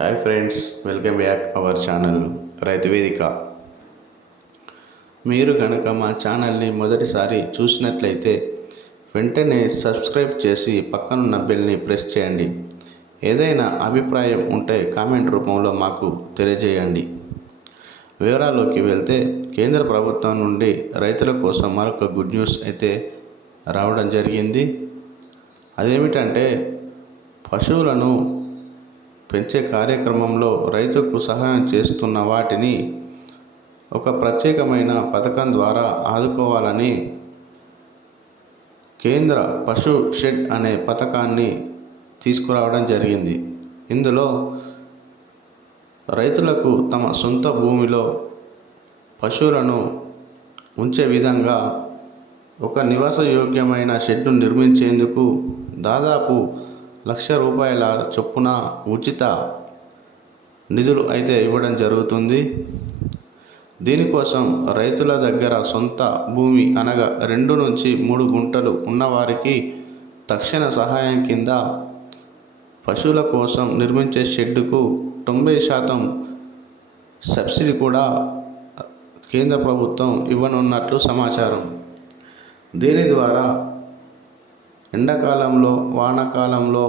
Hi friends welcome back our channel Raithu Vedika. మీరు కనుక మా ఛానల్ని మొదటిసారి చూసినట్లయితే వెంటనే సబ్స్క్రైబ్ చేసి పక్కనున్న బెల్ని ప్రెస్ చేయండి. ఏదైనా అభిప్రాయం ఉంటే కామెంట్ రూపంలో మాకు తెలియజేయండి. వివరాల్లోకి వెళ్తే కేంద్ర ప్రభుత్వం నుండి రైతుల కోసం మరొక గుడ్ న్యూస్ అయితే రావడం జరిగింది. అదేమిటంటే పశువులను పెంచే కార్యక్రమంలో రైతుకు సహాయం చేస్తున్న వాటిని ఒక ప్రత్యేకమైన పథకం ద్వారా ఆదుకోవాలని కేంద్ర పశు షెడ్ అనే పథకాన్ని తీసుకురావడం జరిగింది. ఇందులో రైతులకు తమ సొంత భూమిలో పశువులను ఉంచే విధంగా ఒక నివాసయోగ్యమైన షెడ్ను నిర్మించేందుకు దాదాపు లక్ష రూపాయల చొప్పున ఉచిత నిధులు అయితే ఇవ్వడం జరుగుతుంది. దీనికోసం రైతుల దగ్గర సొంత భూమి అనగా రెండు నుంచి మూడు గుంటలు ఉన్నవారికి తక్షణ సహాయం కింద పశువుల కోసం నిర్మించే షెడ్డుకు తొంభై శాతం సబ్సిడీ కూడా కేంద్ర ప్రభుత్వం ఇవ్వనున్నట్లు సమాచారం. దీని ద్వారా ఎండాకాలంలో వానాకాలంలో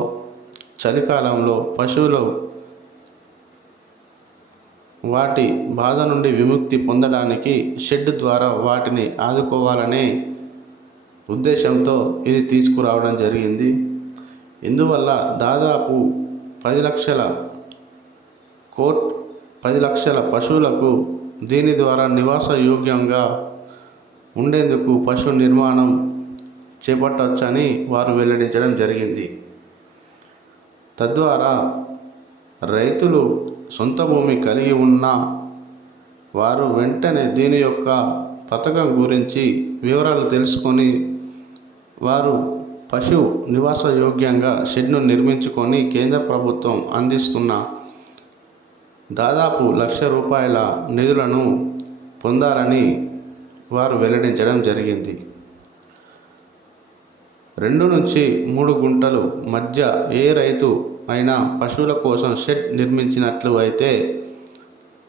చలికాలంలో పశువులు వాటి బాధ నుండి విముక్తి పొందడానికి షెడ్ ద్వారా వాటిని ఆదుకోవాలనే ఉద్దేశంతో ఇది తీసుకురావడం జరిగింది. ఇందువల్ల దాదాపు పది లక్షల కోట్ పది లక్షల పశువులకు దీని ద్వారా నివాస యోగ్యంగా ఉండేందుకు పశు నిర్మాణం చేపట్టవచ్చని వారు వెల్లడించడం జరిగింది. తద్వారా రైతులు సొంత భూమి కలిగి ఉన్న వారు వెంటనే దీని యొక్క పథకం గురించి వివరాలు తెలుసుకొని వారు పశు నివాస యోగ్యంగా షెడ్ను నిర్మించుకొని కేంద్ర ప్రభుత్వం అందిస్తున్న దాదాపు లక్ష రూపాయల నిధులను పొందాలని వారు వెల్లడించడం జరిగింది. రెండు నుంచి మూడు గుంటలు మధ్య ఏ రైతు అయినా పశువుల కోసం షెడ్ నిర్మించినట్లు అయితే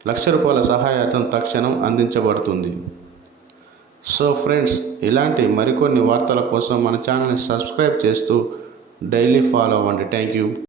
లక్ష రూపాయల సహాయతం తక్షణం అందించబడుతుంది. సో ఫ్రెండ్స్ ఇలాంటి మరికొన్ని వార్తల కోసం మన ఛానల్ని సబ్స్క్రైబ్ చేస్తూ డైలీ ఫాలో అవ్వండి. Thank you